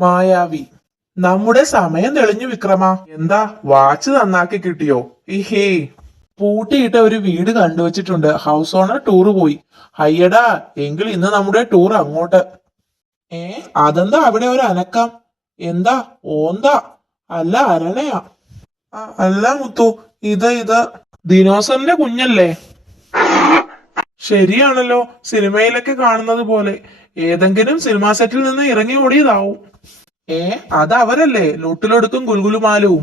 മായാവി. നമ്മുടെ സമയം തെളിഞ്ഞു വിക്രമ. എന്താ വാച്ച് നന്നാക്കി കിട്ടിയോ? ഇഹേ. പൂട്ടിയിട്ട ഒരു വീട് കണ്ടുവച്ചിട്ടുണ്ട്. ഹൗസ് ഓണർ ടൂറ് പോയി. അയ്യടാ, എങ്കിൽ ഇന്ന് നമ്മുടെ ടൂർ അങ്ങോട്ട്. ഏ, അതെന്താ അവിടെ ഒരു അനക്കം? എന്താ ഓന്താ? അല്ല അരണയാ? അല്ല മുത്തു, ഇത് ദിനോസറിന്റെ കുഞ്ഞല്ലേ? ശരിയാണല്ലോ, സിനിമയിലൊക്കെ കാണുന്നത് പോലെ. ഏതെങ്കിലും സിനിമാ സെറ്റിൽ നിന്ന് ഇറങ്ങി ഓടിയതാവും. ഏ, അത് അവരല്ലേ, ലൊട്ടിലൊടുക്കും ഗുൽഗുലുമാലും.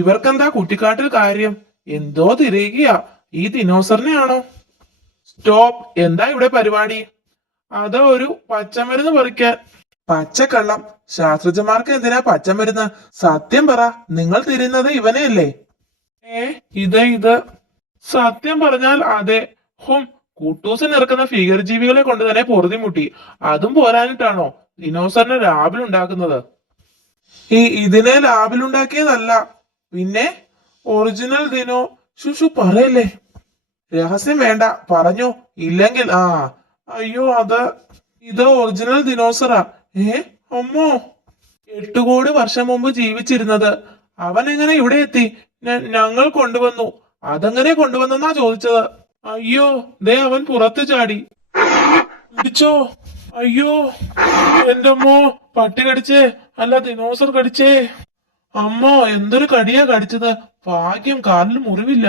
ഇവർക്കെന്താ കുറ്റിക്കാട്ടിൽ കാര്യം? എന്തോ തിരയുകയാ. ഈ ദിനോസറിനെയാണോ? സ്റ്റോപ്പ്. എന്താ ഇവിടെ പരിപാടി? അത് ഒരു പച്ചമരുന്ന് പറിക്കാൻ. പച്ചക്കള്ളം. ശാസ്ത്രജ്ഞന്മാർക്ക് എന്തിനാ പച്ചമരുന്ന്? സത്യം പറ, നിങ്ങൾ തിരിയുന്നത് ഇവനെയല്ലേ? ഏ, ഇത് സത്യം പറഞ്ഞാൽ അതെ. ഹും, കുട്ടൂസൻ ഇറക്കുന്ന ഭീകരജീവികളെ കൊണ്ട് തന്നെ പൊറുതിമുട്ടി. അതും പോരാനിട്ടാണോ ദിനോസറിനെ ലാബിലുണ്ടാക്കുന്നത്? ഇതിനെ ലാബിലുണ്ടാക്കിയതല്ല പിന്നെ. ഒറിജിനൽ ദിനോ. ശുശു പറയല്ലേ. രഹസ്യം വേണ്ട, പറഞ്ഞോ. ഇല്ലെങ്കിൽ അയ്യോ, ഇത് ഒറിജിനൽ ദിനോസറാ. അമ്മോ. 8 കോടി വർഷം മുമ്പ് ജീവിച്ചിരുന്നത്. അവൻ എങ്ങനെ ഇവിടെ എത്തി? ഞങ്ങൾ കൊണ്ടുവന്നു. അതെങ്ങനെ കൊണ്ടുവന്നെന്നാ ചോദിച്ചത്. അയ്യോ, ദേ അവൻ പുറത്തു ചാടി. പിടിച്ചോ. അയ്യോ, എന്റെ അമ്മോ. പട്ടി കടിച്ചേ, അല്ല ദിനോസർ കടിച്ചേ. അമ്മോ, എന്തൊരു കടിയാ കടിച്ചത്. ഭാഗ്യം കാലിൽ മുറിവില്ല,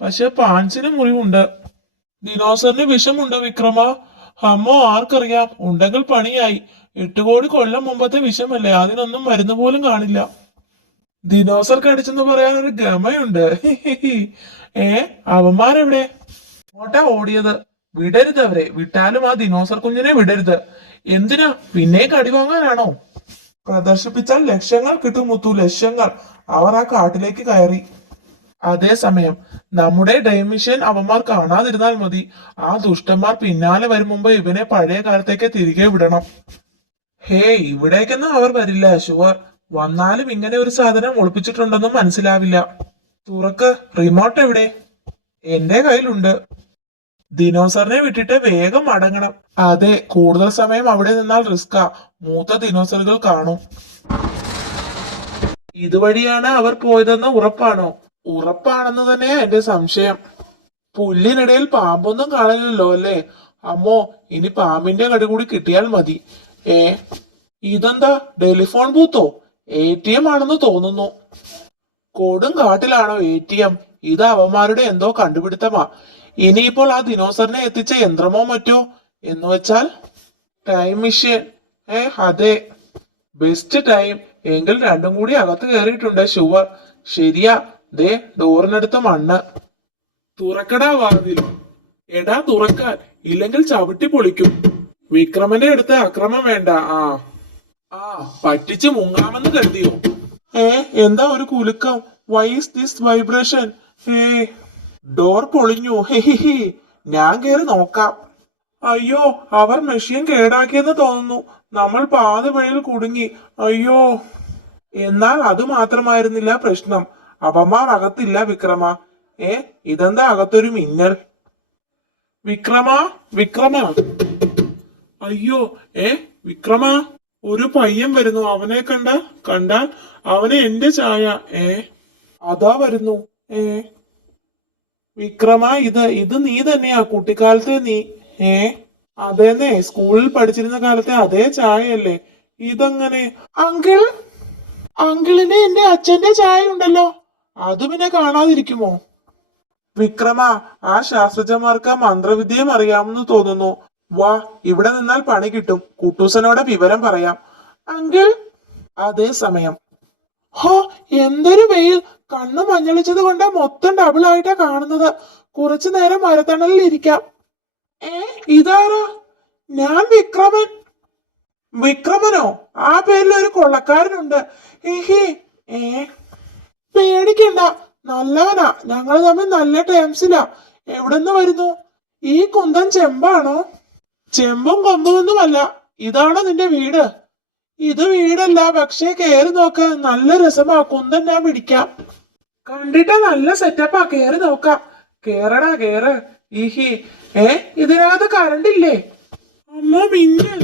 പക്ഷെ പാൻസിന് മുറിവുണ്ട്. ദിനോസറിന് വിഷമുണ്ടോ വിക്രമ? അമ്മോ, ആർക്കറിയാം. ഉണ്ടെങ്കിൽ പണിയായി. 8 കോടി കൊല്ലം മുമ്പത്തെ വിഷമല്ലേ, അതിനൊന്നും മരുന്ന് പോലും കാണില്ല. ദിനോസർ കടിച്ചെന്ന് പറയാൻ ഒരു ഗമയുണ്ട്. അവന്മാരെവിടെ? ഓട്ടാ ഓടിയത്. വിടരുത് അവരെ. വിട്ടാലും ആ ദിനോസർ കുഞ്ഞിനെ വിടരുത്. എന്തിനാ? പിന്നെ കടി വാങ്ങാനാണോ? പ്രദർശിപ്പിച്ചാൽ ലക്ഷങ്ങൾ കിട്ടും മുത്തു, ലക്ഷങ്ങൾ. അവർ ആ കാട്ടിലേക്ക് കയറി. അതേസമയം നമ്മുടെ ഡൈമിഷൻ അവന്മാർ കാണാതിരുന്നാൽ മതി. ആ ദുഷ്ടന്മാർ പിന്നാലെ വരും മുമ്പ് ഇവനെ പഴയ കാലത്തേക്ക് തിരികെ വിടണം. ഹേ, ഇവിടേക്കൊന്നും അവർ വരില്ല ഷുവർ. വന്നാലും ഇങ്ങനെ ഒരു സാധനം ഒളിപ്പിച്ചിട്ടുണ്ടെന്നും മനസ്സിലാവില്ല. തുറക്ക്. റിമോട്ട് എവിടെ? എന്റെ കയ്യിലുണ്ട്. ദിനോസറിനെ വിട്ടിട്ട് വേഗം മടങ്ങണം. അതെ, കൂടുതൽ സമയം അവിടെ നിന്നാൽ റിസ്കാ. മൂത്ത ദിനോസറുകൾ കാണും. ഇതുവഴിയാണ് അവർ പോയതെന്ന് ഉറപ്പാണോ? ഉറപ്പാണെന്ന് തന്നെയാ എന്റെ സംശയം. പുല്ലിനിടയിൽ പാമ്പൊന്നും കാണില്ലല്ലോ അല്ലേ? അമ്മോ, ഇനി പാമ്പിന്റെ കടി കൂടി കിട്ടിയാൽ മതി. ഇതെന്താ, ടെലിഫോൺ ബൂത്തോ? ATM ആണെന്ന് തോന്നുന്നു. കൊടും കാട്ടിലാണോ ATM? ഇത് അവന്മാരുടെ എന്തോ കണ്ടുപിടുത്തമാ. ഇനിയിപ്പോൾ ആ ദിനോസറിനെ എത്തിച്ച യന്ത്രമോ മറ്റോ? എന്ന് വെച്ചാൽ ടൈം മെഷീൻ. അതെ, ബെസ്റ്റ് ടൈം. എങ്കിൽ രണ്ടും കൂടി അകത്ത് കയറിയിട്ടുണ്ട് ഷുവർ. ശരിയാ, ദേ ഡോറിനടുത്ത മണ്ണ്. തുറക്കടാ വാതിൽ. എടാ തുറക്കാൻ, ഇല്ലെങ്കിൽ ചവിട്ടി പൊളിക്കും. വിക്രമന്റെ അടുത്ത് അക്രമം വേണ്ട. പറ്റിച്ച് മുങ്ങാമെന്ന് കരുതിയോ? എന്താ ഒരു കുലുക്കം? Why is this vibration? Door പൊളിഞ്ഞു. ഞാൻ കേറി നോക്കാം. അയ്യോ, അവർ മെഷീൻ കേടാക്കിയെന്ന് തോന്നുന്നു. നമ്മൾ പാത വഴിയിൽ കുടുങ്ങി. അയ്യോ. എന്നാൽ അത് മാത്രമായിരുന്നില്ല പ്രശ്നം. അവന്മാർ അകത്തില്ല വിക്രമ. ഇതെന്താ അകത്തൊരു മിന്നൽ? വിക്രമ. അയ്യോ. വിക്രമ, ഒരു പയ്യൻ വരുന്നു. അവനെ കണ്ടാൽ അവനെ എന്റെ ചായ. അതാ വരുന്നു. വിക്രമ, ഇത് നീ തന്നെയാ? കുട്ടിക്കാലത്തെ നീ? അതേന്നെ, സ്കൂളിൽ പഠിച്ചിരുന്ന കാലത്തെ അതേ ചായയല്ലേ? ഇതെങ്ങനെ? അങ്കിളിന് എന്റെ അച്ഛന്റെ ചായ ഉണ്ടല്ലോ. അത് പിന്നെ കാണാതിരിക്കുമോ? വിക്രമ, ആ ശാസ്ത്രജ്ഞന്മാർക്ക് മന്ത്രവിദ്യയും അറിയാമെന്ന് തോന്നുന്നു. വാ, ഇവിടെ നിന്നാൽ പണി കിട്ടും. കുട്ടൂസനോട് വിവരം പറയാം. അങ്കിൾ. അതേ സമയം. ഹോ, എന്തൊരു വെയിൽ. കണ്ണു മഞ്ഞളിച്ചത് കൊണ്ട് മൊത്തം ഡബിൾ ആയിട്ടാ കാണുന്നത്. കുറച്ചു നേരം മരത്തണലിൽ ഇരിക്കാം. ഇതാരാ? ഞാൻ വിക്രമൻ. വിക്രമനോ? ആ പേരിൽ ഒരു കൊള്ളക്കാരനുണ്ട്. പേടിക്കണ്ട, നല്ലവനാ. ഞങ്ങൾ തമ്മിൽ നല്ല ടേംസിലാ. എവിടെന്ന് വരുന്നു? ഈ കുന്തൻ ചെമ്പാണോ? ചെമ്പും കൊമ്പുമൊന്നുമല്ല. ഇതാണോ നിന്റെ വീട്? ഇത് വീടല്ല, പക്ഷേ കേറി നോക്ക്. നല്ല രസമാ. കുന്തൻ ഞാൻ പിടിക്കാം. കണ്ടിട്ട് നല്ല സെറ്റപ്പാ. കേറി നോക്കാം. കേറടാ, കേറ്. ഇതിനകത്ത് കറണ്ടില്ലേ? അമ്മ മിന്നൽ.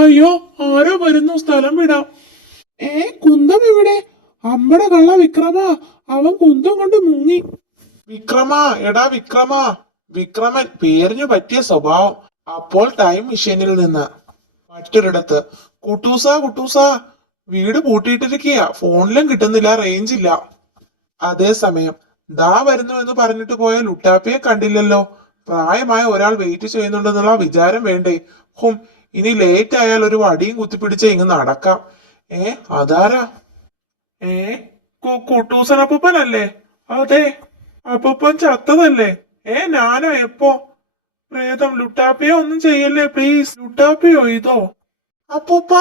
അയ്യോ, ആരോ വരുന്നു. സ്ഥലം വിടാം. കുന്തം എവിടെ? അമ്മടെ കള്ള വിക്രമ, അവൻ കുന്തം കൊണ്ട് മുങ്ങി. വിക്രമ, എടാ വിക്രമ. വിക്രമൻ പേരിനു പറ്റിയ സ്വഭാവം. അപ്പോൾ ടൈം മെഷീനിൽ നിന്ന് മറ്റൊരിടത്ത്, കുട്ടൂസ കുട്ടൂസ, വീട് പൂട്ടിയിട്ടിരിക്കുക, ഫോണിലും കിട്ടുന്നില്ല, റേഞ്ച് ഇല്ല. അതേസമയം ദാ വരുന്നു എന്ന് പറഞ്ഞിട്ട് പോയ ലുട്ടാപ്പിയെ കണ്ടില്ലല്ലോ. പ്രായമായ ഒരാൾ വെയിറ്റ് ചെയ്യുന്നുണ്ടെന്നുള്ള വിചാരം വേണ്ടേ? ഹും, ഇനി ലേറ്റ് ആയാൽ ഒരു വടിയും കുത്തിപ്പിടിച്ച് ഇങ്ങ് നടക്കാം. അതാരാ? കുട്ടൂസനപ്പൂപ്പനല്ലേ? അതെ. അപ്പൂപ്പൻ ചത്തതല്ലേ? ഞാനോ? എപ്പോ? പ്രേതം, ലുട്ടാപ്പിയോ ഒന്നും ചെയ്യല്ലേ പ്ലീസ്. ലുട്ടാപ്പിയോ ഇതോ? അപ്പൂപ്പ,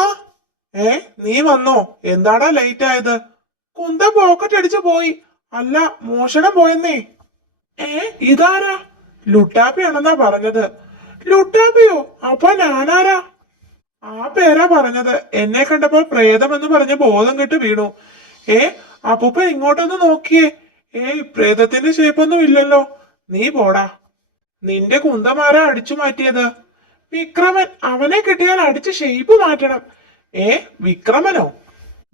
നീ വന്നോ? എന്താടാ ലേറ്റ് ആയത്? കുന്തം പോക്കറ്റ് അടിച്ചു പോയി. അല്ല, മോഷണം പോയെന്നേ. ഇതാരാ? ലുട്ടാപ്പിയാണെന്നാ പറഞ്ഞത്. ലുട്ടാപ്പിയോ? അപ്പൊ ഞാനാരാ? ആ പേരാ പറഞ്ഞത്. എന്നെ കണ്ടപ്പോൾ പ്രേതം എന്ന് പറഞ്ഞ് ബോധം കെട്ട് വീണു. അപ്പൂപ്പ ഇങ്ങോട്ടൊന്ന് നോക്കിയേ. പ്രേതത്തിന്റെ ഷേപ്പൊന്നും ഇല്ലല്ലോ. നീ പോടാ. നിന്റെ കുന്തമാരാ അടിച്ചു മാറ്റിയത്? വിക്രമൻ. അവനെ കിട്ടിയാൽ അടിച്ച് ഷേപ്പ് മാറ്റണം. വിക്രമനോ?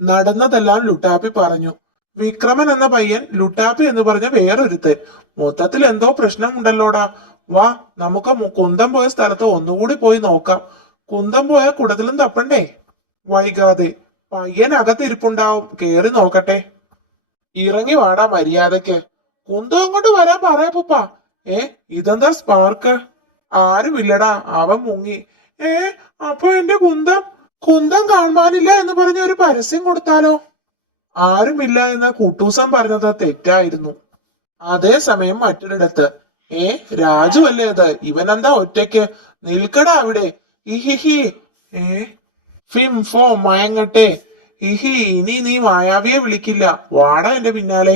നടന്നതെല്ലാം ലുട്ടാപ്പി പറഞ്ഞു. വിക്രമൻ എന്ന പയ്യൻ, ലുട്ടാപ്പി എന്ന് പറഞ്ഞ വേറൊരുത്തൻ. മൊത്തത്തിൽ എന്തോ പ്രശ്നമുണ്ടല്ലോടാ. വാ, നമുക്ക് കുന്തം പോയ സ്ഥലത്ത് ഒന്നുകൂടി പോയി നോക്കാം. കുന്തം പോയ കുടത്തിലും തപ്പണ്ടേ? വൈകാതെ. പയ്യൻ അകത്തിരിപ്പുണ്ടാവും, കേറി നോക്കട്ടെ. ഇറങ്ങി വാടാ മര്യാദക്ക്. കുന്തം അങ്ങോട്ട് വരാൻ പറയപ്പൂപ്പ. ഇതെന്താ സ്പാർക്ക്? ആരുമില്ലടാ, അവൻ മുങ്ങി. അപ്പൊ എന്റെ കുന്തം? കുന്തം കാണാനില്ല എന്ന് പറഞ്ഞ ഒരു പരസ്യം കൊടുത്താലോ? ആരുമില്ല എന്ന കുട്ടൂസൻ പറഞ്ഞത് തെറ്റായിരുന്നു. അതേസമയം മറ്റൊരിടത്ത്, രാജു അല്ലേ അത്? ഇവനെന്താ ഒറ്റയ്ക്ക്? നിൽക്കടാ അവിടെ. ഇഹിഹി. ഫിം ഫോ മയങ്ങട്ടെ. ഇഹി, ഇനി നീ മായാവിയെ വിളിക്കില്ല. വാടാ എന്റെ പിന്നാലെ.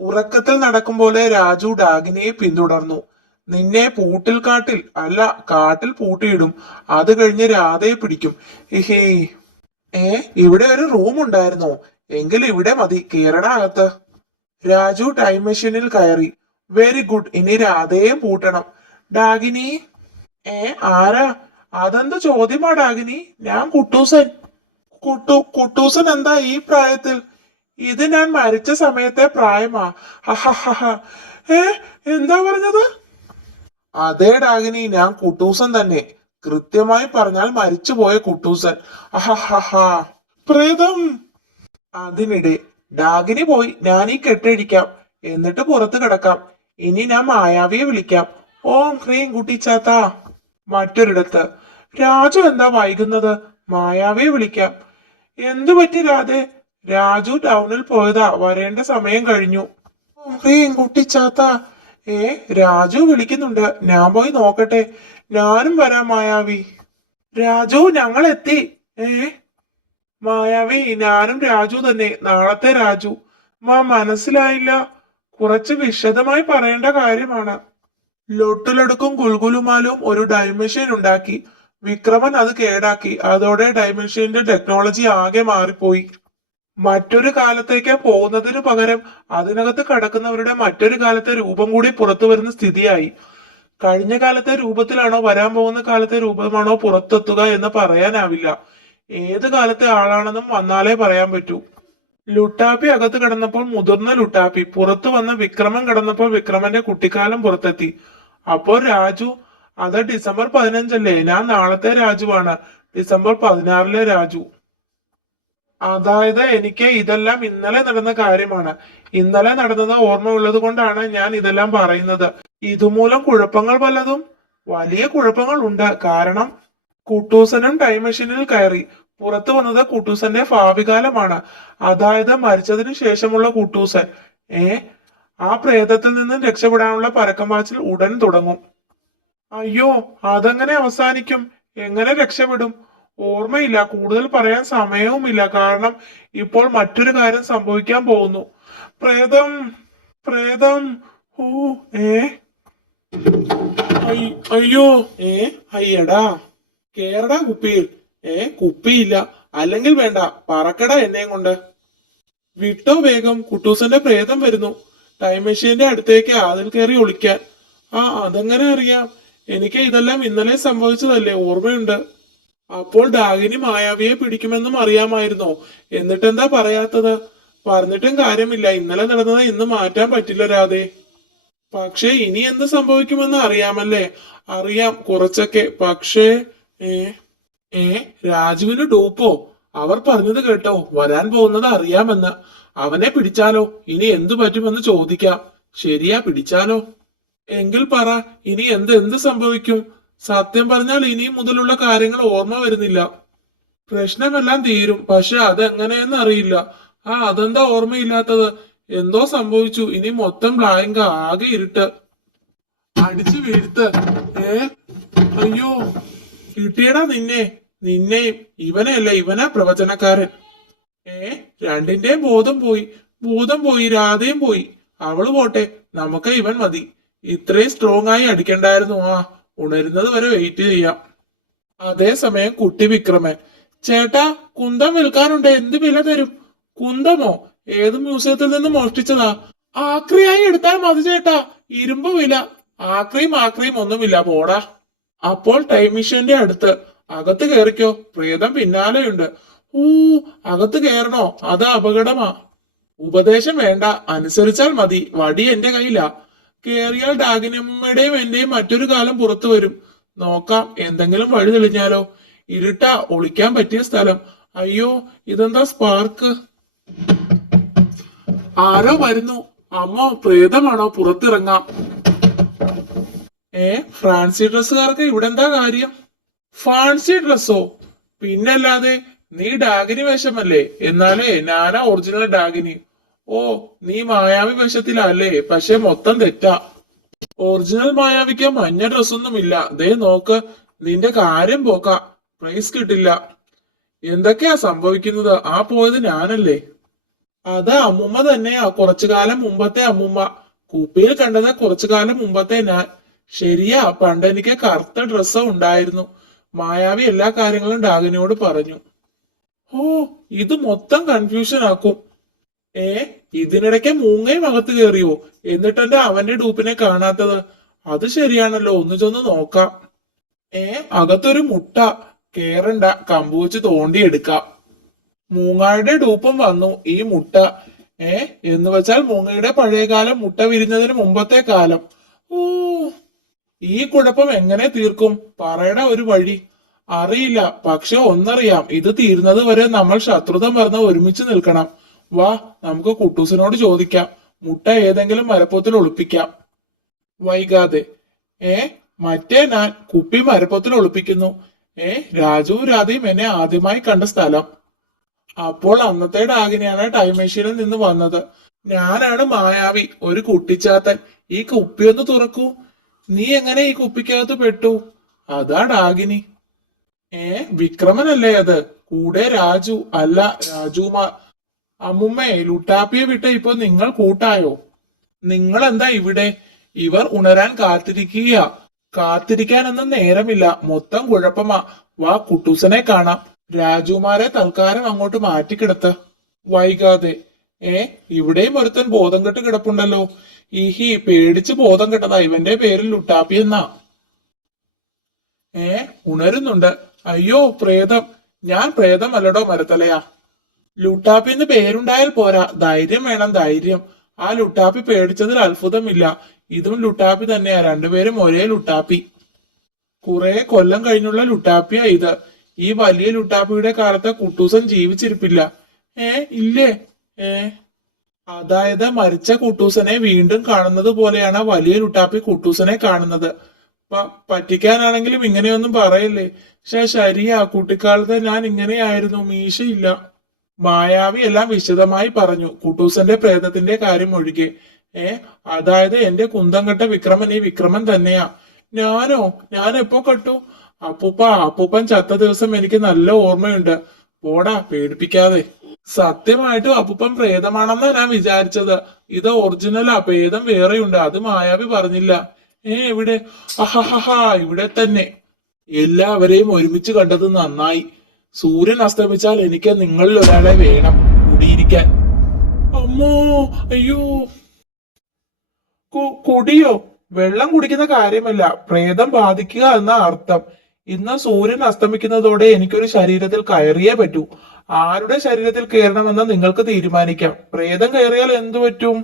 ഉറക്കത്തിൽ നടക്കും പോലെ രാജു ഡാഗിനിയെ പിന്തുടർന്നു. നിന്നെ പൂട്ടിൽ കാട്ടിൽ അല്ല, കാട്ടിൽ പൂട്ടിയിടും. അത് കഴിഞ്ഞ് രാധയെ പിടിക്കും. ഇഹേ. ഇവിടെ ഒരു റൂം ഉണ്ടായിരുന്നോ? എങ്കിൽ ഇവിടെ മതി, കേറടാ അകത്ത്. രാജു ടൈം മെഷീനിൽ കയറി. വെരി ഗുഡ്, ഇനി രാധയെ പൂട്ടണം. ഡാഗിനി. ആരാ? അതെന്ത് ചോദ്യമാ ഡാഗിനി? ഞാൻ കുട്ടൂസൻ. കുട്ടൂസൻ എന്താ ഈ പ്രായത്തിൽ? ഇത് ഞാൻ മരിച്ച സമയത്തെ പ്രായമാ. ഹഹഹ. എന്താ പറഞ്ഞത്? അതേ ഡാഗിനി, ഞാൻ കുട്ടൂസൻ തന്നെ. കൃത്യമായി പറഞ്ഞാൽ മരിച്ചുപോയ കുട്ടൂസൻ. അഹഹഹ. പ്രേതം. അതിനിടെ ഡാഗിനി പോയി. ഞാൻ ഈ കെട്ടഴിക്കാം, എന്നിട്ട് പുറത്ത് കിടക്കാം. ഇനി ഞാൻ മായാവിയെ വിളിക്കാം. ഓം ഹ്രീം കുട്ടിച്ചാത്ത. മറ്റൊരിടത്ത്, രാജു എന്താ വൈകുന്നത്? മായാവിയെ വിളിക്കാം. എന്തു പറ്റി രാധേ? രാജു ടൗണിൽ പോയതാ, വരേണ്ട സമയം കഴിഞ്ഞു. ഓം ഹ്രീം കുട്ടിച്ചാത്ത. രാജു വിളിക്കുന്നുണ്ട്, ഞാൻ പോയി നോക്കട്ടെ. ഞാനും വരാം മായാവി. രാജു, ഞങ്ങൾ എത്തി. മായാവി, ഞാനും രാജു തന്നെ, നാളത്തെ രാജു. മനസ്സിലായില്ല. കുറച്ച് വിശദമായി പറയേണ്ട കാര്യമാണ്. ലൊട്ടിലൊടുക്കും ഗുൽഗുലുമാലും ഒരു ഡൈമെഷീൻ ഉണ്ടാക്കി. വിക്രമൻ അത് കേടാക്കി. അതോടെ ഡൈമെഷീന്റെ ടെക്നോളജി ആകെ മാറിപ്പോയി. മറ്റൊരു കാലത്തേക്ക് പോകുന്നതിനു പകരം അതിനകത്ത് കടക്കുന്നവരുടെ മറ്റൊരു കാലത്തെ രൂപം കൂടി പുറത്തു വരുന്ന സ്ഥിതിയായി. കഴിഞ്ഞ കാലത്തെ രൂപത്തിലാണോ വരാൻ പോകുന്ന കാലത്തെ രൂപമാണോ പുറത്തെത്തുക എന്ന് പറയാനാവില്ല. ഏത് കാലത്തെ ആളാണെന്നും വന്നാലേ പറയാൻ പറ്റൂ. ലുട്ടാപ്പി അകത്ത് കിടന്നപ്പോൾ മുതിർന്ന ലുട്ടാപ്പി, പുറത്തു വന്ന വിക്രമൻ കിടന്നപ്പോൾ വിക്രമന്റെ കുട്ടിക്കാലം പുറത്തെത്തി. അപ്പോൾ രാജു, അത് ഡിസംബർ 15 ഞാൻ നാളത്തെ രാജുവാണ്. ഡിസംബർ 16 രാജു. അതായത് എനിക്ക് ഇതെല്ലാം ഇന്നലെ നടന്ന കാര്യമാണ്. ഇന്നലെ നടന്നത് ഓർമ്മ ഉള്ളത് കൊണ്ടാണ് ഞാൻ ഇതെല്ലാം പറയുന്നത്. ഇതുമൂലം കുഴപ്പങ്ങൾ പലതും, വലിയ കുഴപ്പങ്ങൾ ഉണ്ട്. കാരണം കുട്ടൂസനും ടൈം മെഷീനിൽ കയറി. പുറത്തു വന്നത് കുട്ടൂസന്റെ ഭാവികാലമാണ്. അതായത് മരിച്ചതിനു ശേഷമുള്ള കുട്ടൂസൻ. ആ പ്രേതത്തിൽ നിന്നും രക്ഷപ്പെടാനുള്ള പരക്കം പാച്ചിൽ ഉടൻ തുടങ്ങും. അയ്യോ, അതെങ്ങനെ അവസാനിക്കും? എങ്ങനെ രക്ഷപ്പെടും? ഓർമ്മയില്ല. കൂടുതൽ പറയാൻ സമയവുമില്ല. കാരണം ഇപ്പോൾ മറ്റൊരു കാര്യം സംഭവിക്കാൻ പോകുന്നു. പ്രേതം. പ്രേതം. ഓ. അയ്യോ. അയ്യടാ. കേറടാ കുപ്പിയിൽ. കുപ്പിയില്ല. അല്ലെങ്കിൽ വേണ്ട, പറക്കട എന്നെയും കൊണ്ട്. വിട്ടോ വേഗം, കുട്ടൂസന്റെ പ്രേതം വരുന്നു. ടൈം മെഷീന്റെ അടുത്തേക്ക് അതിൽ കയറി ഒളിക്കാൻ. അതെങ്ങനെ അറിയാം? എനിക്ക് ഇതെല്ലാം ഇന്നലെ സംഭവിച്ചതല്ലേ, ഓർമ്മയുണ്ട്. അപ്പോൾ ഡാഗിനി മായാവിയെ പിടിക്കുമെന്നും അറിയാമായിരുന്നോ? എന്നിട്ടെന്താ പറയാത്തത്? പറഞ്ഞിട്ടും കാര്യമില്ല. ഇന്നലെ നടന്നത് ഇന്ന് മാറ്റാൻ പറ്റില്ല രാധേ. പക്ഷേ ഇനി എന്ത് സംഭവിക്കുമെന്ന് അറിയാമല്ലേ? അറിയാം കുറച്ചൊക്കെ. പക്ഷേ ഏ ഏ രാജുവിന് ഡൂപ്പോ? അവർ പറഞ്ഞത് കേട്ടോ, വരാൻ പോകുന്നത് അറിയാമെന്ന്. അവനെ പിടിച്ചാലോ? ഇനി എന്തു പറ്റുമെന്ന് ചോദിക്കാം. ശരിയാ, പിടിച്ചാലോ? എങ്കിൽ പറ, ഇനി എന്ത് സംഭവിക്കും? സത്യം പറഞ്ഞാൽ ഇനി മുതലുള്ള കാര്യങ്ങൾ ഓർമ്മ വരുന്നില്ല. പ്രശ്നമെല്ലാം തീരും, പക്ഷെ അതെങ്ങനെയെന്ന് അറിയില്ല. അതെന്താ ഓർമ്മയില്ലാത്തത്? എന്തോ സംഭവിച്ചു. ഇനി മൊത്തം ബ്ലാങ്ക്, ആകെ ഇരുട്ട്. അടിച്ചു വീഴ്ത്ത്. ഏ അയ്യോ, കിട്ടിയടാ നിന്നെയും. ഇവനല്ല, ഇവനാ പ്രവചനക്കാരൻ. രണ്ടിന്റെയും ബോധം പോയി. രാധയും പോയി. അവള് പോട്ടെ, നമുക്ക് ഇവൻ മതി. ഇത്രയും സ്ട്രോങ് ആയി അടിക്കണ്ടായിരുന്നു. ഉണരുന്നത് വരെ വെയിറ്റ് ചെയ്യാം. അതേസമയം കുട്ടി വിക്രമൻ, ചേട്ടാ കുന്തം വിൽക്കാനുണ്ട്, എന്ത് വില തരും? കുന്തമോ? ഏത് മ്യൂസിയത്തിൽ നിന്ന് മോഷ്ടിച്ചതാ? ആക്രിയായി എടുത്താൽ മതി ചേട്ടാ, ഇരുമ്പ് വില. ആക്രിയും ഒന്നുമില്ല, പോടാ. അപ്പോൾ ടൈം മെഷീന്റെ അടുത്ത്. അകത്ത് കയറിക്കോ, പ്രേതം പിന്നാലെയുണ്ട്. അകത്ത് കയറണോ? അത് അപകടമാ. ഉപദേശം വേണ്ട, അനുസരിച്ചാൽ മതി. വടി എന്റെ കയ്യിലാ. കേറിയാൽ ഡാഗിനിയമ്മയുടെയും എന്റെയും മറ്റൊരു കാലം പുറത്തു വരും. നോക്കാം, എന്തെങ്കിലും വഴി തെളിഞ്ഞാലോ. ഇരുട്ടാ, ഒളിക്കാൻ പറ്റിയ സ്ഥലം. അയ്യോ, ഇതെന്താ സ്പാർക്ക്? ആരോ വരുന്നു. അമ്മോ, പ്രേതമാണോ? പുറത്തിറങ്ങാം. ഫാൻസി ഡ്രസ്സുകാർക്ക് ഇവിടെ എന്താ കാര്യം? ഫാൻസി ഡ്രസ്സോ? പിന്നല്ലാതെ. നീ ഡാഗിനി വേഷമല്ലേ? എന്നാലേ ഞാനാ ഒറിജിനൽ ഡാഗിനി. ഓ, നീ മായാവി വേഷത്തിലല്ലേ? പക്ഷെ മൊത്തം തെറ്റാ. ഒറിജിനൽ മായാവിക്ക് മഞ്ഞ ഡ്രസ്സൊന്നുമില്ല. ദേ നോക്ക്, നിന്റെ കാര്യം പോക്ക. പ്രൈസ് കിട്ടില്ല. എന്തൊക്കെയാ സംഭവിക്കുന്നത്? പോയത് ഞാനല്ലേ? അത് അമ്മുമ്മ തന്നെയാ, കുറച്ചു കാലം മുമ്പത്തെ അമ്മുമ്മ. കുപ്പിയിൽ കണ്ടത് കുറച്ചു കാലം മുമ്പത്തെ ഞാൻ. ശരിയാ, പണ്ട് എനിക്ക് കറുത്ത ഡ്രസ്സ് ഉണ്ടായിരുന്നു. മായാവി എല്ലാ കാര്യങ്ങളും ഡാഗിനിയോട് പറഞ്ഞു. ഇത് മൊത്തം കൺഫ്യൂഷൻ ആക്കും. ഇതിനിടയ്ക്ക് മൂങ്ങയും അകത്ത് കയറിയോ? എന്നിട്ടെന്റെ അവന്റെ ഡൂപ്പിനെ കാണാത്തത്? അത് ശരിയാണല്ലോ, ഒന്ന് ചെന്ന് നോക്കാം. അകത്തൊരു മുട്ട. കേറണ്ട, കമ്പ് വെച്ച് തോണ്ടിയെടുക്കാം. മൂങ്ങയുടെ ഡൂപ്പും വന്നു. ഈ മുട്ട എന്ന് വെച്ചാൽ മൂങ്ങയുടെ പഴയകാലം, മുട്ട വിരിഞ്ഞതിന് മുമ്പത്തെ കാലം. ഈ കുഴപ്പം എങ്ങനെ തീർക്കും? പറയട ഒരു വഴി. അറിയില്ല, പക്ഷെ ഒന്നറിയാം, ഇത് തീരുന്നത് വരെ നമ്മൾ ശത്രുത മറന്ന് ഒരുമിച്ച് നിൽക്കണം. വാ, നമുക്ക് കുട്ടൂസിനോട് ചോദിക്കാം. മുട്ട ഏതെങ്കിലും മരപ്പൊത്തിൽ ഒളിപ്പിക്കാം. വൈകാതെ. മറ്റേ ഞാൻ കുപ്പി മരപ്പൊത്തിൽ ഒളിപ്പിക്കുന്നു. രാജുവും രാധയും എന്നെ ആദ്യമായി കണ്ട സ്ഥലം. അപ്പോൾ അന്നത്തെ ഡാഗിനിയാണ് ടൈം മെഷീനിൽ നിന്ന് വന്നത്. ഞാനാണ് മായാവി, ഒരു കുട്ടിച്ചാത്തൻ. ഈ കുപ്പിയൊന്ന് തുറക്കൂ. നീ എങ്ങനെ ഈ കുപ്പിക്കകത്ത് പെട്ടു? അതാ ഡാഗിനി. വിക്രമനല്ലേ അത്? കൂടെ രാജു. അല്ല, രാജുമാർ. അമ്മുമ്മേ, ലുട്ടാപ്പിയെ വിട്ട് ഇപ്പൊ നിങ്ങൾ കൂട്ടായോ? നിങ്ങൾ എന്താ ഇവിടെ? ഇവർ ഉണരാൻ കാത്തിരിക്കാനൊന്നും നേരമില്ല. മൊത്തം കുഴപ്പമാ. വാ, കുട്ടൂസനെ കാണാം. രാജുമാരെ തൽക്കാലം അങ്ങോട്ട് മാറ്റിക്കിടത്ത്. വൈകാതെ. ഇവിടെയും ഒരുത്തൻ ബോധം കെട്ട് കിടപ്പുണ്ടല്ലോ. പേടിച്ച് ബോധം കെട്ടതാ. ഇവന്റെ പേരിൽ ലുട്ടാപ്പി എന്നാ. ഉണരുന്നുണ്ട്. അയ്യോ, പ്രേതം. ഞാൻ പ്രേതമല്ലടോ, മരത്തലയാ. ലുട്ടാപ്പിന്ന് പേരുണ്ടായാൽ പോരാ, ധൈര്യം വേണം, ധൈര്യം. ആ ലുട്ടാപ്പി പേടിച്ചതിൽ അത്ഭുതമില്ല. ഇതും ലുട്ടാപ്പി തന്നെയാ, രണ്ടുപേരും ഒരേ ലുട്ടാപ്പി. കുറെ കൊല്ലം കഴിഞ്ഞുള്ള ലുട്ടാപ്പിയാ ഇത്. ഈ വലിയ ലുട്ടാപ്പിയുടെ കാലത്ത് കുട്ടൂസൻ ജീവിച്ചിരിപ്പില്ല. ഇല്ലേ? അതായത് മരിച്ച കുട്ടൂസനെ വീണ്ടും കാണുന്നത് പോലെയാണ് വലിയ ലുട്ടാപ്പി കുട്ടൂസനെ കാണുന്നത്. പറ്റിക്കാനാണെങ്കിലും ഇങ്ങനെയൊന്നും പറയല്ലേ. ശരിയാ, കുട്ടിക്കാലത്ത് ഞാൻ ഇങ്ങനെയായിരുന്നു, മീശയില്ല. മായാവി എല്ലാം വിശദമായി പറഞ്ഞു, കുട്ടൂസന്റെ പ്രേതത്തിന്റെ കാര്യം ഒഴികെ. അതായത് എന്റെ കെട്ട വിക്രമൻ ഈ വിക്രമൻ തന്നെയാ. ഞാൻ എപ്പോ കട്ടു? അപ്പൂപ്പൻ ചത്ത ദിവസം എനിക്ക് നല്ല ഓർമ്മയുണ്ട്. പോടാ, പേടിപ്പിക്കാതെ. സത്യമായിട്ടും അപ്പൂപ്പൻ പ്രേതമാണെന്നാ ഞാൻ വിചാരിച്ചത്. ഇത് ഒറിജിനലാ, പ്രേതം വേറെയുണ്ട്. അത് മായാവി പറഞ്ഞില്ല. എവിടെ? ഇവിടെ തന്നെ. എല്ലാവരെയും ഒരുമിച്ച് കണ്ടത് നന്നായി. സൂര്യൻ അസ്തമിച്ചാൽ എനിക്ക് നിങ്ങളിൽ ഒരാളെ വേണം കുടിയിരിക്കാൻ. അമ്മോ, അയ്യോ. കുടിയോ? വെള്ളം കുടിക്കുന്ന കാര്യമല്ല, പ്രേതം ബാധിക്കുക എന്ന അർത്ഥം. ഇന്ന് സൂര്യൻ അസ്തമിക്കുന്നതോടെ എനിക്കൊരു ശരീരത്തിൽ കയറിയേ പറ്റൂ. ആരുടെ ശരീരത്തിൽ കയറണമെന്ന് നിങ്ങൾക്ക് തീരുമാനിക്കാം. പ്രേതം കയറിയാൽ എന്തു പറ്റും?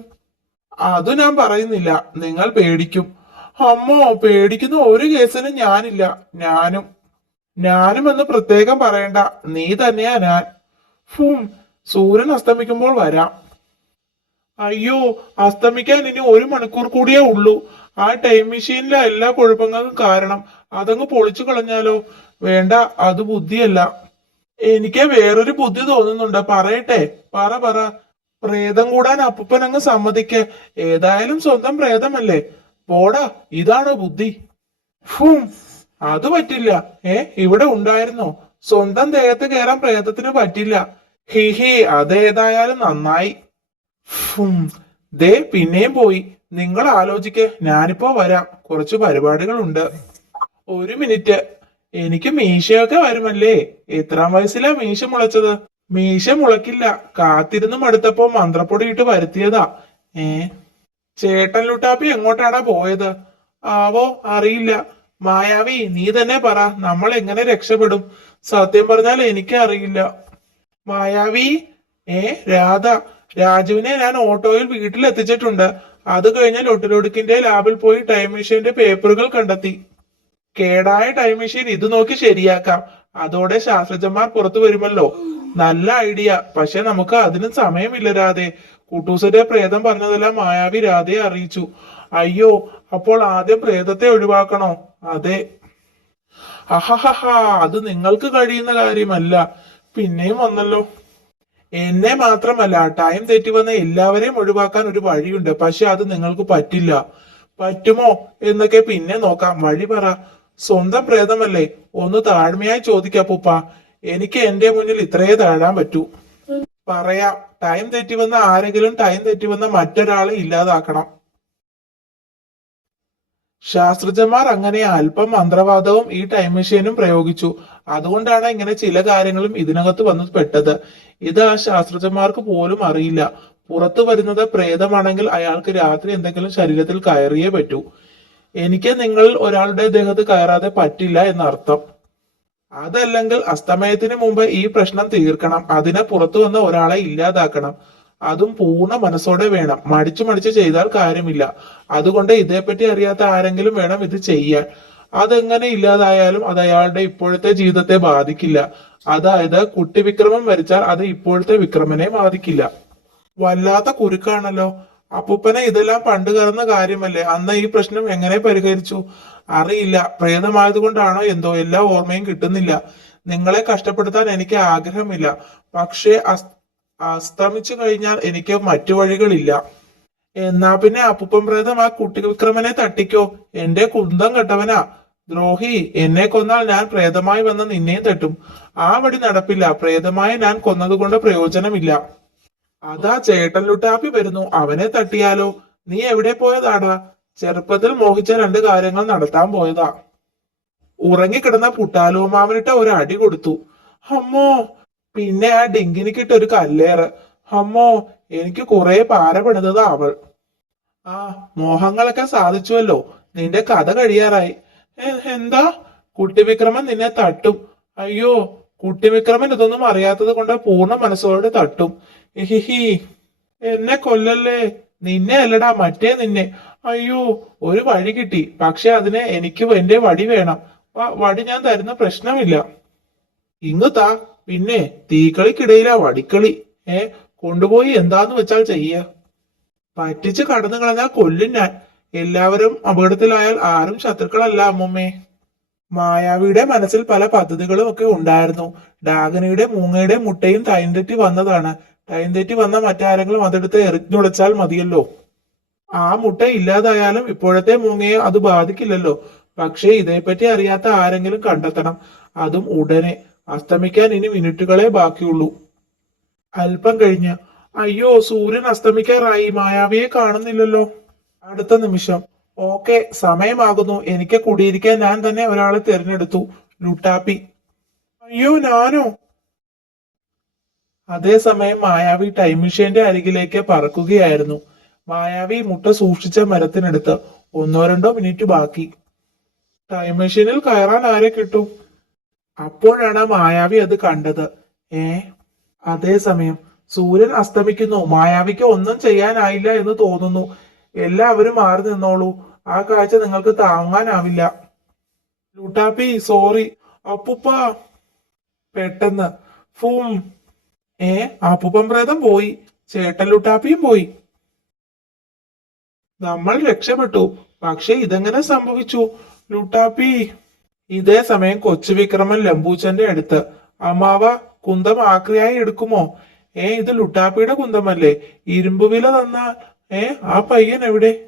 അത് ഞാൻ പറയുന്നില്ല, നിങ്ങൾ പേടിക്കും. അമ്മോ, പേടിക്കുന്ന ഒരു കേസിനും ഞാനില്ല. ഞാനും ഞാനും എന്ന് പ്രത്യേകം പറയണ്ട, നീ തന്നെയാ ഞാൻ. ഫും, സൂര്യൻ അസ്തമിക്കുമ്പോൾ വരാം. അയ്യോ, അസ്തമിക്കാൻ ഇനി 1 മണിക്കൂർ കൂടിയേ ഉള്ളൂ. ആ ടൈം മെഷീനിലെ എല്ലാ കുഴപ്പങ്ങൾക്കും കാരണം. അതങ്ങ് പൊളിച്ചു കളഞ്ഞാലോ? വേണ്ട, അത് ബുദ്ധിയല്ല. എനിക്ക് വേറൊരു ബുദ്ധി തോന്നുന്നുണ്ട്, പറയട്ടെ? പറ. പ്രേതം കൂടാൻ അപ്പൂപ്പൻ അങ്ങ് സമ്മതിക്ക്. ഏതായാലും സ്വന്തം പ്രേതമല്ലേ. പോടാ, ഇതാണോ ബുദ്ധി? ഫും, അത് പറ്റില്ല. ഇവിടെ ഉണ്ടായിരുന്നോ? സ്വന്തം ദേഹത്ത് കയറാൻ പ്രേതത്തിന് പറ്റില്ല. ഹിഹി, അതേതായാലും നന്നായി. ഫും, ദേ പിന്നെയും പോയി. നിങ്ങൾ ആലോചിക്ക്, ഞാനിപ്പോ വരാം. കുറച്ച് പരിപാടികളുണ്ട്. 1 മിനിറ്റ്. എനിക്ക് മീശയൊക്കെ വരുമല്ലേ? എത്രാം വയസ്സിലാ മീശ മുളച്ചത്? മീശ മുളക്കില്ല, കാത്തിരുന്ന് മടുത്തപ്പോ മന്ത്രപ്പൊടി ഇട്ട് വരുത്തിയതാ. ഏ ചേട്ടൻ ലുട്ടാപ്പി എങ്ങോട്ടാടാ പോയത്? ആവോ, അറിയില്ല. മായാവി, നീ തന്നെ പറ, നമ്മൾ എങ്ങനെ രക്ഷപ്പെടും? സത്യം പറഞ്ഞാൽ എനിക്ക് അറിയില്ല. മായാവി. രാധ. രാജുവിനെ ഞാൻ ഓട്ടോയിൽ വീട്ടിലെത്തിച്ചിട്ടുണ്ട്. അത് കഴിഞ്ഞ് ലൊട്ടിലൊടുക്കിന്റെ ലാബിൽ പോയി ടൈം മെഷീന്റെ പേപ്പറുകൾ കണ്ടെത്തി. കേടായ ടൈം മെഷീൻ ഇത് നോക്കി ശരിയാക്കാം. അതോടെ ശാസ്ത്രജ്ഞന്മാർ പുറത്തു വരുമല്ലോ. നല്ല ഐഡിയ. പക്ഷെ നമുക്ക് അതിന് സമയമില്ല രാധേ. കുട്ടൂസന്റെ പ്രേതം പറഞ്ഞതെല്ലാം മായാവി രാധയെ അറിയിച്ചു. അയ്യോ, അപ്പോൾ ആദ്യം പ്രേതത്തെ ഒഴിവാക്കണോ? അതെ. അഹഹഹാ, അത് നിങ്ങൾക്ക് കഴിയുന്ന കാര്യമല്ല. പിന്നെയും വന്നല്ലോ. എന്നെ മാത്രമല്ല, ടൈം തെറ്റി വന്ന എല്ലാവരെയും ഒഴിവാക്കാൻ ഒരു വഴിയുണ്ട്. പക്ഷെ അത് നിങ്ങൾക്ക് പറ്റില്ല. പറ്റുമോ എന്നൊക്കെ പിന്നെ നോക്കാം. വഴി പറ. സ്വന്തം പ്രേതമല്ലേ, ഒന്ന് താഴ്മയായി ചോദിക്കപ്പൂപ്പ. എനിക്ക് എന്റെ മുന്നിൽ ഇത്രയേ താഴാൻ പറ്റൂ. പറയാം. ടൈം തെറ്റി വന്ന ആരെങ്കിലും ടൈം തെറ്റി വന്ന മറ്റൊരാളെ ഇല്ലാതാക്കണം. ശാസ്ത്രജ്ഞന്മാർ അങ്ങനെ അല്പം മന്ത്രവാദവും ഈ ടൈം മെഷീനും പ്രയോഗിച്ചു. അതുകൊണ്ടാണ് ഇങ്ങനെ ചില കാര്യങ്ങളും ഇതിനകത്ത് വന്ന് പെട്ടത്. ഇത് ആ ശാസ്ത്രജ്ഞന്മാർക്ക് പോലും അറിയില്ല. പുറത്തു വരുന്നത് പ്രേതമാണെങ്കിൽ അയാൾക്ക് രാത്രി എന്തെങ്കിലും ശരീരത്തിൽ കയറിയേ പറ്റൂ. എനിക്ക് നിങ്ങൾ ഒരാളുടെ ദേഹത്ത് കയറാതെ പറ്റില്ല എന്നർത്ഥം. അതല്ലെങ്കിൽ അസ്തമയത്തിന് മുമ്പ് ഈ പ്രശ്നം തീർക്കണം. അതിനെ പുറത്തു വന്ന ഒരാളെ ഇല്ലാതാക്കണം. അതും പൂർണ്ണ മനസ്സോടെ വേണം. മടിച്ചു ചെയ്താൽ കാര്യമില്ല. അതുകൊണ്ട് ഇതേപ്പറ്റി അറിയാത്ത ആരെങ്കിലും വേണം ഇത് ചെയ്യാൻ. അതെങ്ങനെ ഇല്ലാതായാലും അത് അയാളുടെ ഇപ്പോഴത്തെ ജീവിതത്തെ ബാധിക്കില്ല. അതായത് കുട്ടി വിക്രമൻ മരിച്ചാൽ അത് ഇപ്പോഴത്തെ വിക്രമനെ ബാധിക്കില്ല. വല്ലാത്ത കുരുക്കാണല്ലോ. അപ്പൂപ്പനെ ഇതെല്ലാം പണ്ട് കറന്ന കാര്യമല്ലേ. അന്ന് ഈ പ്രശ്നം എങ്ങനെ പരിഹരിച്ചു? അറിയില്ല. പ്രേതമായതുകൊണ്ടാണോ എന്തോ എല്ലാ ഓർമ്മയും കിട്ടുന്നില്ല. നിങ്ങളെ കഷ്ടപ്പെടുത്താൻ എനിക്ക് ആഗ്രഹമില്ല. പക്ഷേ അസ്തമിച്ചു കഴിഞ്ഞാൽ എനിക്ക് മറ്റു വഴികളില്ല. എന്നാ പിന്നെ അപ്പൂപ്പൻ പ്രേതം ആ കുട്ടി വിക്രമനെ തട്ടിക്കോ. എന്റെ കുന്തം കെട്ടവനാ. ദ്രോഹി, എന്നെ കൊന്നാൽ ഞാൻ പ്രേതമായി വന്ന് നിന്നെയും തട്ടും. ആ വഴി നടപ്പില്ല. പ്രേതമായി ഞാൻ കൊന്നതുകൊണ്ട് പ്രയോജനമില്ല. അതാ ചേട്ടൻ ലുട്ടാപ്പി വരുന്നു. അവനെ തട്ടിയാലോ? നീ എവിടെ പോയതാടാ? ചെറുപ്പത്തിൽ മോഹിച്ച 2 കാര്യങ്ങൾ നടത്താൻ പോയതാ. ഉറങ്ങിക്കിടന്ന പുട്ടാലോ മാവനിട്ട ഒരു അടി കൊടുത്തു. അമ്മോ. പിന്നെ ആ ഡിങ്കിനിക്കിട്ട ഒരു കല്ലേറ്. അമ്മോ, എനിക്ക് കുറെ പാര പണിതതാ അവൾ. ആ, മോഹങ്ങളൊക്കെ സാധിച്ചുവല്ലോ. നിന്റെ കഥ കഴിയാറായി. എന്താ? കുട്ടി വിക്രമൻ നിന്നെ തട്ടും. അയ്യോ, കുട്ടി വിക്രമൻ ഇതൊന്നും അറിയാത്തത് കൊണ്ട് പൂർണ്ണ മനസ്സോടെ തട്ടും. ഹിഹി, എന്നെ കൊല്ലല്ലേ. നിന്നെ അല്ലടാ, മറ്റേ നിന്നെ. അയ്യോ, ഒരു വഴി കിട്ടി. പക്ഷെ അതിന് എനിക്ക് എന്റെ വടി വേണം. വടി ഞാൻ തരുന്ന പ്രശ്നമില്ല. ഇങ്ങു താ. പിന്നെ തീക്കളിക്കിടയിലാ വടിക്കളി. കൊണ്ടുപോയി എന്താന്ന് വെച്ചാൽ ചെയ്യ. പറ്റിച്ച് കടന്നു കളഞ്ഞാൽ കൊല്ലും ഞാൻ. എല്ലാവരും അപകടത്തിലായാൽ ആരും ശത്രുക്കളല്ല അമ്മുമ്മേ. മായാവിയുടെ മനസ്സിൽ പല പദ്ധതികളും ഒക്കെ ഉണ്ടായിരുന്നു. ഡാഗനിയുടെ മൂങ്ങയുടെ മുട്ടയും ടൈം തെറ്റി വന്നതാണ്. ടൈം തെറ്റി വന്ന മറ്റാരെങ്കിലും അതെടുത്ത് എറിഞ്ഞുടച്ചാൽ മതിയല്ലോ. ആ മുട്ട ഇല്ലാതായാലും ഇപ്പോഴത്തെ മൂങ്ങയെ അത് ബാധിക്കില്ലല്ലോ. പക്ഷേ ഇതേപ്പറ്റി അറിയാത്ത ആരെങ്കിലും കണ്ടെത്തണം. അതും ഉടനെ. അസ്തമിക്കാൻ ഇനി മിനിറ്റുകളെ ബാക്കിയുള്ളൂ. അല്പം കഴിഞ്ഞ്. അയ്യോ, സൂര്യൻ അസ്തമിക്കാറായി. മായാവിയെ കാണുന്നില്ലല്ലോ. അടുത്ത നിമിഷം. ഓക്കെ, സമയമാകുന്നു. എനിക്ക് കുടിയിരിക്കാൻ ഞാൻ തന്നെ ഒരാളെ തിരഞ്ഞെടുത്തു. ലുട്ടാപ്പി. അയ്യോ, ഞാനോ? അതേസമയം മായാവി ടൈം മെഷീന്റെ അരികിലേക്ക് പറക്കുകയായിരുന്നു. മായാവി മുട്ട സൂക്ഷിച്ച മരത്തിനടുത്ത്. 1-2 മിനിറ്റ് ബാക്കി. ടൈം മെഷീനിൽ കയറാൻ ആരെ കിട്ടും? അപ്പോഴാണ് മായാവി അത് കണ്ടത്. ഏ അതേസമയം സൂര്യൻ അസ്തമിക്കുന്നു. മായാവിക്ക് ഒന്നും ചെയ്യാനായില്ല എന്ന് തോന്നുന്നു. എല്ലാവരും മാറി നിന്നോളൂ. ആ കാഴ്ച നിങ്ങൾക്ക് താങ്ങാനാവില്ല. ലുട്ടാപ്പി സോറി. അപ്പുപ്പ. പെട്ടെന്ന് ഫും. അപ്പുപ്പൻ പ്രേതം പോയി. ചേട്ടൻ ലുട്ടാപ്പിയും പോയി. നമ്മൾ രക്ഷപ്പെട്ടു. പക്ഷെ ഇതെങ്ങനെ സംഭവിച്ചു? ലുട്ടാപ്പി. ഇതേ സമയം കൊച്ചു വിക്രമൻ ലംബൂച്ചന്റെ അടുത്ത്. അമ്മാവ, കുന്തം ആക്രിയായി എടുക്കുമോ? ഇത് ലുട്ടാപ്പിയുടെ കുന്തമല്ലേ? ഇരുമ്പ് വില തന്നാൽ ആ പയ്യൻ എവിടെ?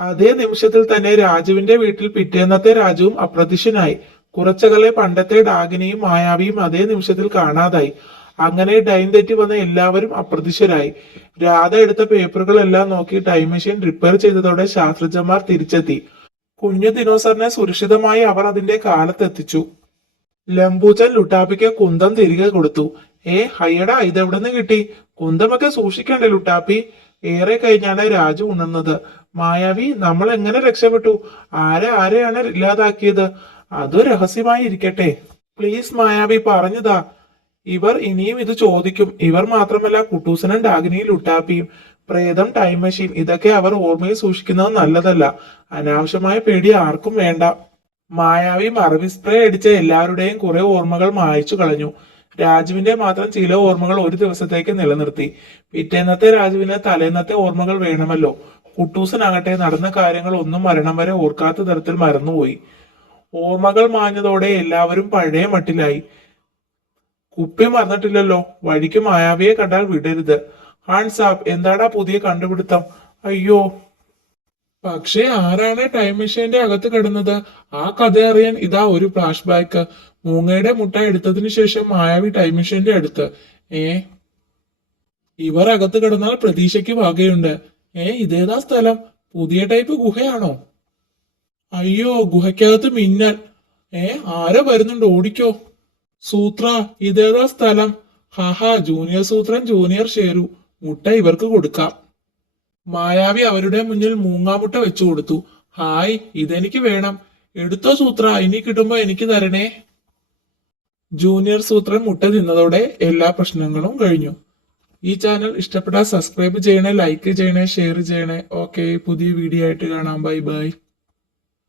അതേ നിമിഷത്തിൽ തന്നെ രാജുവിന്റെ വീട്ടിൽ പിറ്റേന്നത്തെ രാജുവും അപ്രത്യക്ഷനായി. കുറച്ചകലെ പണ്ടത്തെ ഡാഗിനിയും മായാവിയും അതേ നിമിഷത്തിൽ കാണാതായി. അങ്ങനെ ടൈം തെറ്റി വന്ന എല്ലാവരും അപ്രത്യക്ഷരായി. രാധ എടുത്ത പേപ്പറുകളെല്ലാം നോക്കി ടൈം മെഷീൻ റിപ്പയർ ചെയ്തതോടെ ശാസ്ത്രജ്ഞന്മാർ തിരിച്ചെത്തി. കുഞ്ഞു ദിനോസറിനെ സുരക്ഷിതമായി അവർ അതിന്റെ കാലത്തെത്തിച്ചു. ലംബൂച്ചൻ ലുട്ടാപ്പിക്ക് കുന്തം തിരികെ കൊടുത്തു. ഹയ്യടാ, ഇതെവിടുന്ന് കിട്ടി? കുന്തമൊക്കെ സൂക്ഷിക്കണ്ടേ ലുട്ടാപ്പി? ഏറെ കഴിഞ്ഞാണ് രാജു ഉണർന്നത്. മായാവി, നമ്മൾ എങ്ങനെ രക്ഷപ്പെട്ടു? ആരെയാണ് ഇല്ലാതാക്കിയത്? അത് രഹസ്യമായി ഇരിക്കട്ടെ. പ്ലീസ് മായാവി, പറഞ്ഞതാ. ഇവർ ഇനിയും ഇത് ചോദിക്കും. ഇവർ മാത്രമല്ല, കുട്ടൂസനും ഡാഗിനിയും ലുട്ടാപ്പിയും. പ്രേതം, ടൈം മെഷീൻ, ഇതൊക്കെ അവർ ഓർമ്മയിൽ സൂക്ഷിക്കുന്നത് നല്ലതല്ല. അനാവശ്യമായ പേടി ആർക്കും വേണ്ട. മായാവി മറവി സ്പ്രേ അടിച്ച എല്ലാവരുടെയും കുറെ ഓർമ്മകൾ മായ്ച്ചു കളഞ്ഞു. രാജുവിന്റെ മാത്രം ചില ഓർമ്മകൾ ഒരു ദിവസത്തേക്ക് നിലനിർത്തി. പിറ്റേന്നത്തെ രാജുവിന് തലേന്നത്തെ ഓർമ്മകൾ വേണമല്ലോ. കുട്ടൂസനാകട്ടെ നടന്ന കാര്യങ്ങൾ ഒന്നും മരണം വരെ ഓർക്കാത്ത തരത്തിൽ മറന്നുപോയി. ഓർമ്മകൾ മാഞ്ഞതോടെ എല്ലാവരും പഴയ മട്ടിലായി. കുപ്പി മറന്നിട്ടില്ലല്ലോ. വഴിക്ക് മായാവിയെ കണ്ടാൽ വിടരുത്. ഹാൻസാബ്, എന്താടാ പുതിയ കണ്ടുപിടുത്തം? അയ്യോ. പക്ഷേ ആരാണ് ടൈം മെഷീന്റെ അകത്ത് കിടന്നത്? ആ കഥ അറിയാൻ ഇതാ ഒരു ഫ്ലാഷ് ബാക്ക്. മൂങ്ങയുടെ മുട്ട എടുത്തതിനു ശേഷം മായാവി ടൈം മെഷീന്റെ അടുത്ത്. ഇവർ അകത്ത് കിടന്നാൽ പ്രതീക്ഷയ്ക്ക് വകയുണ്ട്. ഇതേതാ സ്ഥലം? പുതിയ ടൈപ്പ് ഗുഹയാണോ? അയ്യോ, ഗുഹയ്ക്കകത്ത് മിന്നൽ. ആരോ വരുന്നുണ്ട്, ഓടിക്കോ. സൂത്ര, ഇതേതാ സ്ഥലം? ഹാഹാ, ജൂനിയർ സൂത്രൻ, ജൂനിയർ ഷേരു. മുട്ട ഇവർക്ക് കൊടുക്കാം. മായാവി അവരുടെ മുന്നിൽ മൂങ്ങാമുട്ട വെച്ചു കൊടുത്തു. ഹായ്, ഇതെനിക്ക് വേണം. എടുത്തോ സൂത്ര, ഇനി കിട്ടുമ്പോ എനിക്ക് തരണേ. ജൂനിയർ സൂത്രൻ മുട്ട തിന്നതോടെ എല്ലാ പ്രശ്നങ്ങളും കഴിഞ്ഞു. ഈ ചാനൽ ഇഷ്ടപ്പെട്ടാൽ സബ്സ്ക്രൈബ് ചെയ്യണേ, ലൈക്ക് ചെയ്യണേ, ഷെയർ ചെയ്യണേ. ഓക്കെ, പുതിയ വീഡിയോ ആയിട്ട് കാണാം. Bye bye.